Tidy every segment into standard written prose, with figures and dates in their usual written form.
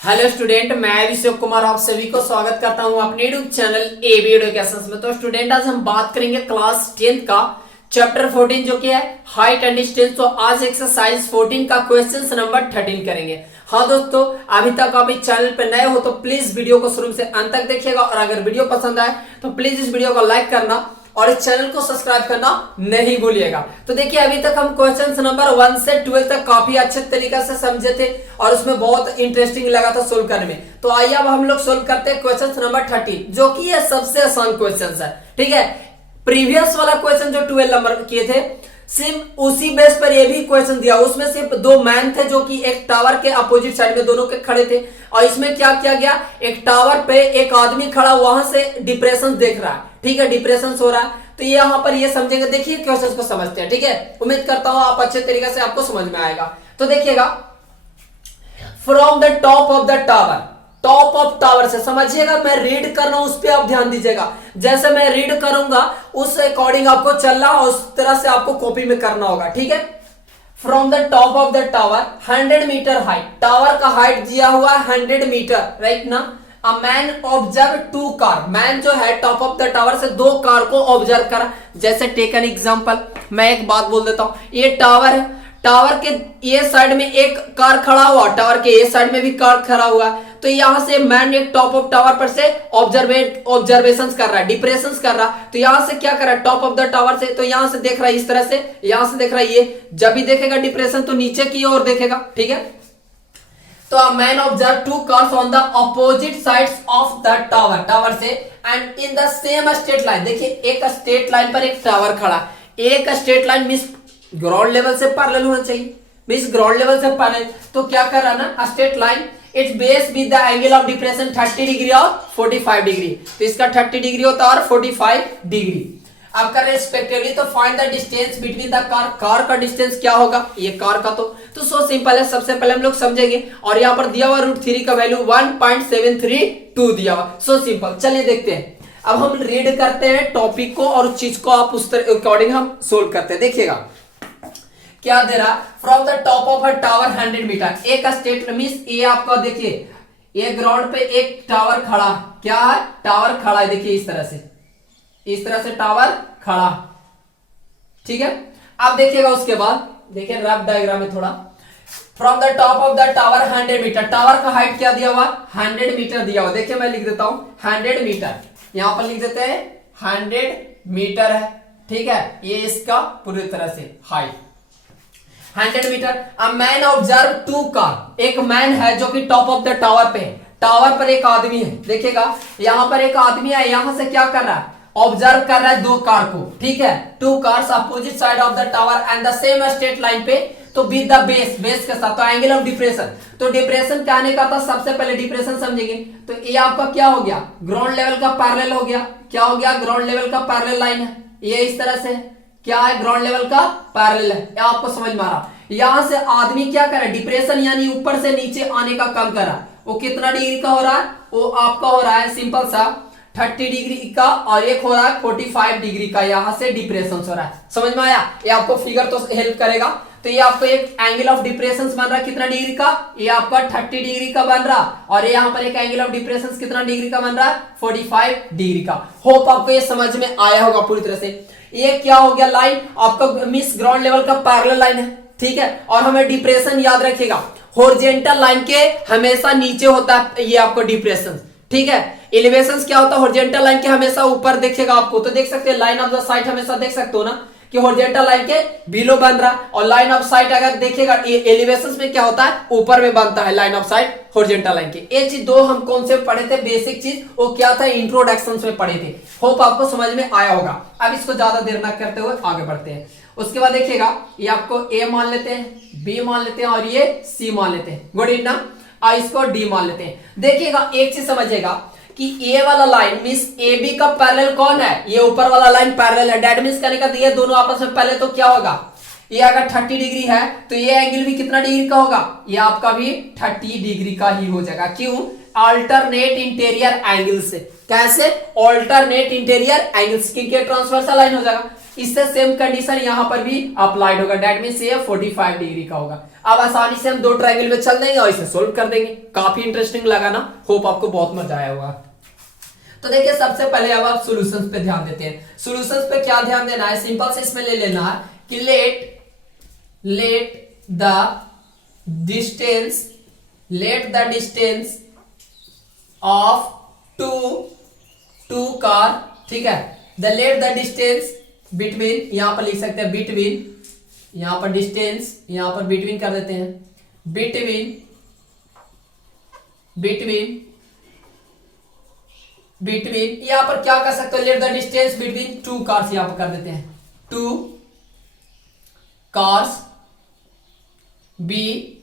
Hello student, मैं अभिषेक कुमार आप सभी को स्वागत करता हूं अपने यूट्यूब चैनल एबी एडुकेशन में। तो स्टूडेंट, आज हम बात करेंगे क्लास 10 का चैप्टर 14 जो कि है हाइट एंड डिस्टेंस। तो आज एक्सरसाइज 14 का क्वेश्चन नंबर 13 करेंगे। हाँ दोस्तों, अभी तक आप इस चैनल पर नए हो तो प्लीज वीडियो को शुरू से अंत तक देखिएगा, और अगर वीडियो पसंद आए तो प्लीज इस वीडियो को लाइक करना और इस चैनल को सब्सक्राइब करना नहीं भूलिएगा। तो देखिए, अभी तक हम क्वेश्चन नंबर 1 से 12 तक काफी अच्छे तरीके से समझे थे और उसमें बहुत इंटरेस्टिंग लगा था सोल्व करने में। तो आइए अब हम लोग सोल्व करते हैं क्वेश्चन नंबर 13, जो कि ये सबसे आसान क्वेश्चन है। ठीक है, प्रीवियस वाला क्वेश्चन जो 12 नंबर किए थे, सिर्फ उसी बेस पर ये भी क्वेश्चन दिया। उसमें सिर्फ दो मैन थे जो कि एक टावर के अपोजिट साइड में दोनों के खड़े थे, और इसमें क्या किया गया, एक टावर पे एक आदमी खड़ा वहां से डिप्रेशन देख रहा है। ठीक है, डिप्रेशन हो रहा है। तो ये यहाँ पर ये समझेंगे। देखिए क्वेश्चन को समझते हैं। ठीक है, उम्मीद करता हूं आप अच्छे तरीके से आपको समझ में आएगा। तो देखिएगा, from the top of the tower, top of tower से समझिएगा, मैं रीड कर रहा हूं, उस पर आप ध्यान दीजिएगा। जैसे मैं रीड करूंगा उस अकॉर्डिंग आपको चलना और उस तरह से आपको कॉपी में करना होगा। ठीक है, from the top of the tower 100 metre height, tower का हाइट दिया हुआ 100 मीटर, राइट ना। A man observe two car, man जो है टॉप ऑफ द टावर से दो कार को ऑब्जर्व करा। जैसे टेक एन एग्जांपल, मैं एक बात बोल देता हूं, ये टावर है, टावर के ये साइड में एक कार खड़ा हुआ, टावर के ये साइड में भी कार खड़ा हुआ। तो यहां से मैन एक टॉप ऑफ टावर पर से ऑब्जर्वेशन कर रहा है, डिप्रेशन कर रहा है। तो यहां से क्या कर रहा है, टॉप ऑफ द टावर से, तो यहां से देख रहा है इस तरह से, यहां से देख रहा है ये। जब भी देखेगा डिप्रेशन तो नीचे की ओर देखेगा। ठीक है, तो a man observed two cars on the opposite sides of the tower, tower से, and in the same straight line। देखिए, एक स्ट्रेट लाइन पर एक टावर खड़ा, एक straight line miss ground level से पैरेलल होना चाहिए, मिस ग्राउंड लेवल से पैरेलल। तो क्या कर रहा है ना, straight line it's base with the angle of depression 30 degree और 45 डिग्री। तो इसका 30 डिग्री होता है और 45 डिग्री। अब कर रेस्पेक्टिवली, तो find the distance between the car, car का डिस्टेंस क्या होगा, ये कार का। तो सो सिंपल है, सबसे पहले हम लोग समझेंगे। और यहाँ पर दिया हुआ √3 का वैल्यू 1.732 दिया हुआ। सो सिंपल, चलिए देखते हैं। अब हम रीड करते हैं टॉपिक को और चीज को आप उस अकॉर्डिंग हम सोल्व करते हैं। देखिएगा क्या दे रहा, from the top of a tower 100 metre, एक स्टेट मिस, ये आपका देखिए, ये ग्राउंड पे एक टावर खड़ा, क्या है, टावर खड़ा है। देखिए इस तरह से, इस तरह से टावर खड़ा। ठीक है, अब देखिएगा उसके बाद, देखिए रफ डायग्राम में थोड़ा, from the top of the tower 100 metre, tower का हाइट क्या दिया हुआ, 100 मीटर दिया हुआ। देखिए मैं लिख देता हूं 100 मीटर, यहां पर लिख देते हैं 100 मीटर है। ठीक है, ये इसका पूरी तरह से height 100 metre. A man observe two car, एक मैन है जो कि टॉप ऑफ द टावर पे है, टावर पर एक आदमी है। देखिएगा यहां पर एक आदमी है, यहां से क्या कर रहा है, ऑब्जर्व कर रहा है दो कार को। ठीक है, two cars opposite side of the tower and the same straight line पे, तो विद द बेस, बेस के साथ, तो एंगल ऑफ डिप्रेशन। तो डिप्रेशन क्या आने का था, सबसे पहले डिप्रेशन समझेंगे। तो ये आपका क्या हो गया, ग्राउंड लेवल का पैरेलल हो गया। क्या हो गया, ग्राउंड लेवल का पैरेलल लाइन है, ये इस तरह से क्या है, ग्राउंड लेवल का पैरेलल है। ये आपको समझ में आ रहा। यहां से आदमी क्या कर रहा है, डिप्रेशन यानी ऊपर से नीचे आने का काम कर रहा है। वो कितना डिग्री का हो रहा है, वो आपका हो रहा है सिंपल सा 30 डिग्री का, और एक हो रहा है 45 डिग्री का, यहां से डिप्रेशन हो रहा है। समझ में आया, ये आपको फिगर तो हेल्प करेगा। तो ये आपको एक एंगल ऑफ डिप्रेशन बन रहा है कितना डिग्री का, ये आपका 30 डिग्री का बन रहा, और यहाँ पर एक एंगल ऑफ डिप्रेशन कितना डिग्री का बन रहा है, 45 डिग्री का। होप आपको ये समझ में आया होगा पूरी तरह से। ये क्या हो गया, लाइन आपका मिस ग्राउंड लेवल का पैरेलल लाइन है। ठीक है, और हमें डिप्रेशन याद रखिएगा, हॉरिजॉन्टल लाइन के हमेशा नीचे होता है ये आपको डिप्रेशन। ठीक है, एलिवेशंस क्या होता है, हॉरिजॉन्टल लाइन के हमेशा ऊपर दिखेगा आपको। तो देख सकते हैं लाइन ऑफ द साइट हमेशा देख सकते हो ना कि हॉरिजॉन्टल लाइन के बिलो बन रहा, और लाइन ऑफ साइट अगर देखिएगा एलिवेशंस में क्या होता है, ऊपर में बनता है line of site horizontal line के। ये चीज दो हम कॉन्सेप्ट पढ़े थे, बेसिक चीज, वो क्या था, इंट्रोडक्शन में पढ़े थे। होप आपको समझ में आया होगा। अब इसको ज्यादा देर न करते हुए आगे बढ़ते हैं। उसके बाद देखिएगा, ये आपको ए मान लेते हैं, बी मान लेते हैं, और ये सी मान लेते हैं। गुड इनफ, इसको डी मान लेते हैं। देखिएगा एक चीज समझिएगा कि ए वाला लाइन मींस ए बी का पैरेलल कौन है, ये ऊपर वाला लाइन पैरेलल है। दैट मींस करने का ये दोनों आपस में पहले तो क्या होगा, ये अगर 30 डिग्री है तो ये एंगल भी कितना डिग्री का होगा, ये आपका भी 30 डिग्री का ही हो जाएगा। क्यों, अल्टरनेट इंटीरियर एंगल से। कैसे, अल्टरनेट इंटीरियर एंगल्स, क्योंकि ट्रांसवर्सल लाइन हो जाएगा। इससे सेम कंडीशन यहां पर भी अप्लाइड होगा, दैट मींस ये 45 डिग्री का होगा। अब आसानी से हम दो ट्रायंगल में चल देंगे और इसे सोल्व कर देंगे। काफी इंटरेस्टिंग लगा ना, होप आपको बहुत मजा आया होगा। तो देखिए सबसे पहले अब आप सॉल्यूशंस पे ध्यान देते हैं। सॉल्यूशंस पे क्या ध्यान देना है, सिंपल से इसमें ले लेना है कि let the distance of two car, ठीक है, लेट द डिस्टेंस बिटवीन, यहां पर लिख सकते हैं बिटवीन, यहां पर डिस्टेंस, यहां पर बिटवीन कर देते हैं, बिटवीन यहां पर क्या कर सकते हो, let the distance between two cars, यहां पर कर देते हैं two cars be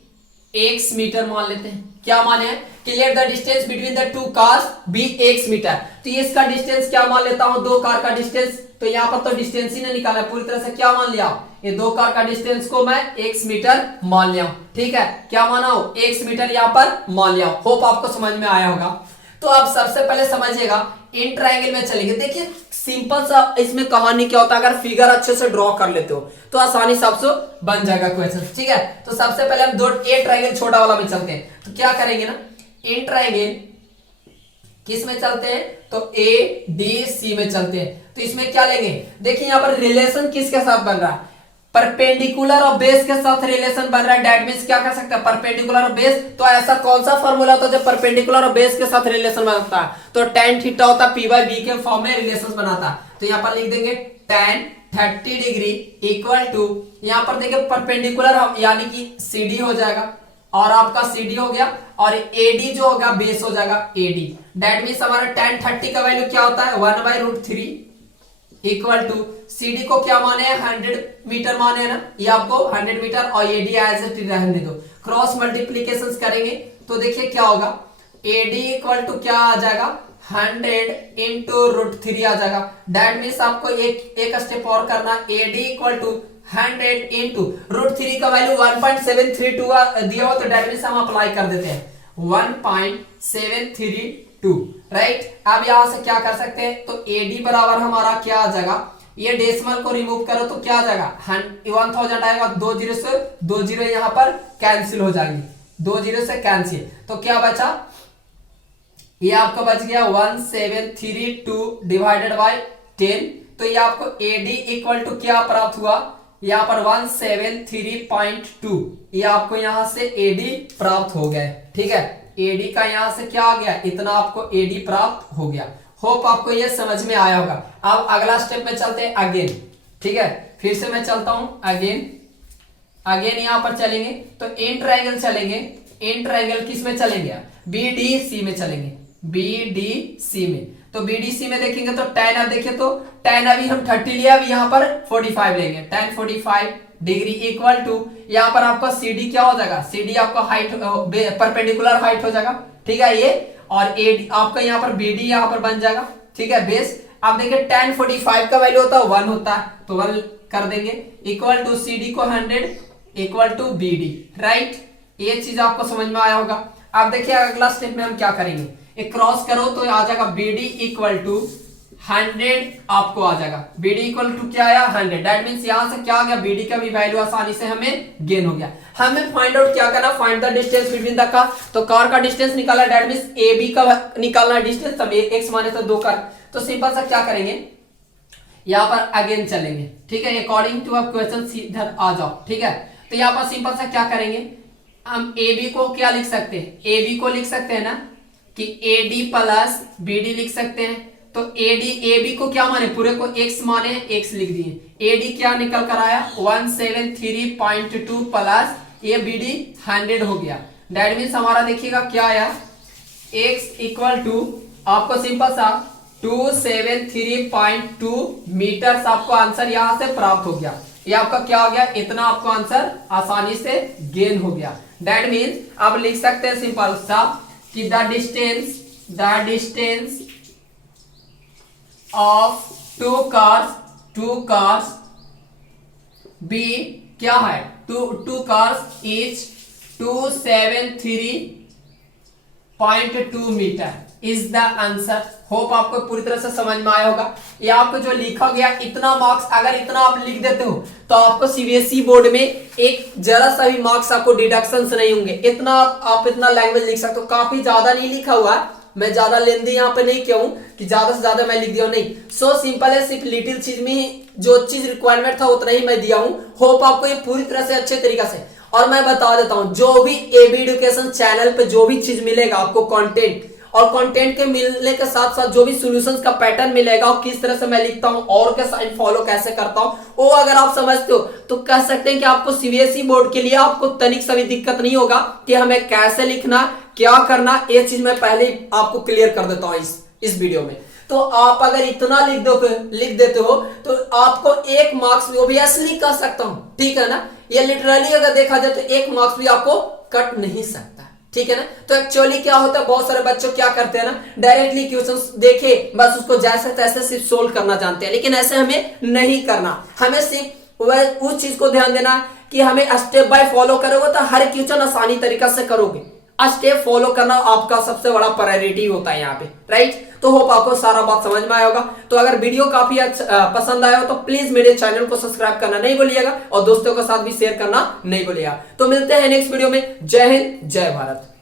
X metre मान लेते हैं। क्या माने हैं कि let the distance between the two cars be X metre, तो ये इसका डिस्टेंस क्या मान लेता हूं, दो कार का डिस्टेंस, तो यहां पर तो डिस्टेंस ही नहीं निकाला, पूरी तरह से क्या मान लिया, ये दो कार का डिस्टेंस को मैं एक्स मीटर मान लिया, ठीक है, क्या माना हो, एक्स मीटर यहां पर मान लिया। होप आपको समझ में आया होगा। तो अब सबसे पहले समझिएगा इन ट्रायंगल में चलेंगे। देखिए सिंपल सा इसमें कहानी क्या होता है, अगर फिगर अच्छे से ड्रॉ कर लेते हो तो आसानी से आपसे बन जाएगा क्वेश्चन, ठीक है। तो सबसे पहले हम दो ए ट्रायंगल छोटा वाला में चलते हैं। तो क्या करेंगे ना, इन ट्रायंगल किस में चलते हैं, तो ए डी सी में चलते हैं। तो इसमें क्या लेंगे, देखिए यहां पर रिलेशन किसके साथ बन रहा है, परपेंडिकुलर और बेस के साथ रिलेशन बन रहा है, दैट मींस क्या कर सकते हैं, परपेंडिकुलर और बेस। तो ऐसा कौन सा फार्मूला होता है जब परपेंडिकुलर और बेस के साथ रिलेशन बनता है, तो tan थीटा होता है, p by b के फॉर्म में रिलेशन बनाता है। तो यहां पर लिख देंगे tan 30 डिग्री इक्वल टू, यहां पर देखिए परपेंडिकुलर यानी कि CD हो जाएगा, और आपका CD हो गया, और AD जो होगा बेस हो जाएगा AD, दैट मींस हमारा tan 30 का वैल्यू क्या होता है 1/√3 इक्वल टू CD को क्या माने हैं 100 मीटर माने हैं ना, ये आपको 100 मीटर, और AD एज इट इज रहने दो, क्रॉस मल्टीप्लीकेशन करेंगे तो देखिए क्या होगा, AD इक्वल टू क्या आ जाएगा 100 इंटू √3 आ जाएगा, दैट मींस आपको एक स्टेप और करना, AD इक्वल टू 100 इंटू √3 का वैल्यू 1.732 दिया हो, तो दैट मींस हम अप्लाई कर देते हैं 1.732, राइट। अब यहां से क्या कर सकते हैं, तो AD बराबर हमारा क्या आ जाएगा, ये डेसिमल को रिमूव करो तो क्या आ जाएगा 1000 आएगा, 2 जीरो से 2 जीरो यहां पर कैंसिल हो जाएंगे, 2 जीरो से कैंसिल, तो क्या बचा, ये आपका बच गया 1732 डिवाइडेड बाय 10। तो ये आपको AD इक्वल टू क्या प्राप्त हुआ, यहां पर 173.2, ये आपको यहां से AD प्राप्त हो गया, ठीक है। AD का यहां से क्या आ गया, इतना आपको AD प्राप्त हो गया। होप आपको ये समझ में आया होगा। अब अगला स्टेप में चलते हैं अगेन, ठीक है, फिर से मैं चलता हूं अगेन यहां पर चलेंगे, तो इन ट्रायंगल चलेंगे, इन ट्रायंगल किस में चलेंगे, BDC में चलेंगे, BDC में। तो BDC में देखेंगे तो tan, अब देखिए तो tan अभी हम 30 लिया, अभी यहां पर 45 लेंगे, tan 45 डिग्री इक्वल टू, यहां पर आपका CD क्या हो जाएगा, CD आपका हाइट परपेंडिकुलर हाइट हो जाएगा, ठीक है ये, और AD आपका यहां पर BD यहां पर बन जाएगा, ठीक है, बेस। अब देखिए tan 45 का वैल्यू होता है 1 होता है, तो 1 कर देंगे इक्वल टू CD को 100 इक्वल टू BD, राइट। ये चीज आपको समझ में आया होगा। अब देखिए अगला स्टेप में हम क्या करेंगे, एक क्रॉस करो तो आ जाएगा BD इक्वल टू 100 आपको आ जाएगा, BD इक्वल टू क्या आया 100, दैट मींस यहां से क्या आ गया, BD का भी वैल्यू आसानी से हमें गेन हो गया। हमें फाइंड आउट क्या करना, find the distance between the car, तो कार का डिस्टेंस निकाला, दैट मींस AB का निकालना डिस्टेंस, तब x माने तो दो कार, तो सिंपल सा क्या करेंगे, यहां पर अगेन चलेंगे, ठीक है, अकॉर्डिंग टू अब क्वेश्चन सीधा आ जाओ, ठीक है। तो यहां पर सिंपल सा क्या करेंगे, हम AB को क्या लिख सकते हैं, AB को लिख सकते हैं ना कि AD प्लस BD लिख सकते हैं। तो AB को क्या माने, पूरे को x माने, x लिख दिए, AD क्या निकल कर आया 173.2 प्लस ये BD 100 हो गया, दैट मींस हमारा देखिएगा क्या आया, x इक्वल टू आपको सिंपल सा 273.2 मीटर, आपको आंसर यहां से प्राप्त हो गया। ये आपका क्या हो गया, इतना आपको आंसर आसानी से गेन हो गया, दैट मींस आप लिख सकते हैं सिंपल सा कि the distance of two cars be क्या है, two cars is 273.2 metre is the answer. Hope आपको पूरी तरह से समझ में आया होगा। ये आपको जो लिखा गया इतना मार्क्स, अगर इतना आप लिख देते हो तो आपको सीबीएसई बोर्ड में एक जरा सा भी मार्क्स आपको डिडक्शन नहीं होंगे। इतना आप इतना लैंग्वेज लिख सकते हो। काफी ज्यादा नहीं लिखा हुआ है, मैं ज्यादा लेंदी यहाँ पे नहीं किया हूं कि ज्यादा से ज्यादा मैं लिख दिया हूं, नहीं। सो सिंपल है, सिर्फ लिटिल चीज में जो चीज रिक्वायरमेंट था उतना ही मैं दिया हूं। होप आपको ये पूरी तरह से अच्छे तरीके से, और मैं बता देता हूं जो भी एबी एजुकेशन चैनल पे जो भी चीज मिलेगा आपको कंटेंट, और कंटेंट के मिलने के साथ साथ जो भी सॉल्यूशंस का पैटर्न मिलेगा और किस तरह से मैं लिखता हूं और के साइन फॉलो कैसे करता हूं, वो अगर आप समझते हो तो कह सकते हैं कि आपको सीबीएसई बोर्ड के लिए आपको तनिक सा भी दिक्कत नहीं होगा कि हमें कैसे लिखना, क्या करना। ये चीज मैं पहले ही आपको क्लियर कर देता हूं इस वीडियो में। तो आप अगर इतना लिख देते हो तो आपको 1 मार्क्स भी ऑब्वियसली कर सकता हूं, ठीक है ना। ये लिटरली अगर देखा जाए तो 1 मार्क्स भी आपको कट नहीं सकता, ठीक है ना। तो एक्चुअली क्या होता है, बहुत सारे बच्चों क्या करते हैं ना, डायरेक्टली क्वेश्चंस देखे बस उसको जैसे तैसे सिर्फ सोल्व करना जानते हैं, लेकिन ऐसे हमें नहीं करना। हमें सिर्फ उस चीज को ध्यान देना कि हमें स्टेप बाय फॉलो करोगे तो हर क्वेश्चन आसानी तरीका से करोगे। स्टेप फॉलो करना आपका सबसे बड़ा प्रायोरिटी होता है यहाँ पे, राइट। तो होप आपको सारा बात समझ में आया होगा। तो अगर वीडियो काफी पसंद आया हो तो प्लीज मेरे चैनल को सब्सक्राइब करना नहीं भूलिएगा और दोस्तों के साथ भी शेयर करना नहीं भूलिएगा। तो मिलते हैं नेक्स्ट वीडियो में। जय हिंद, जय भारत।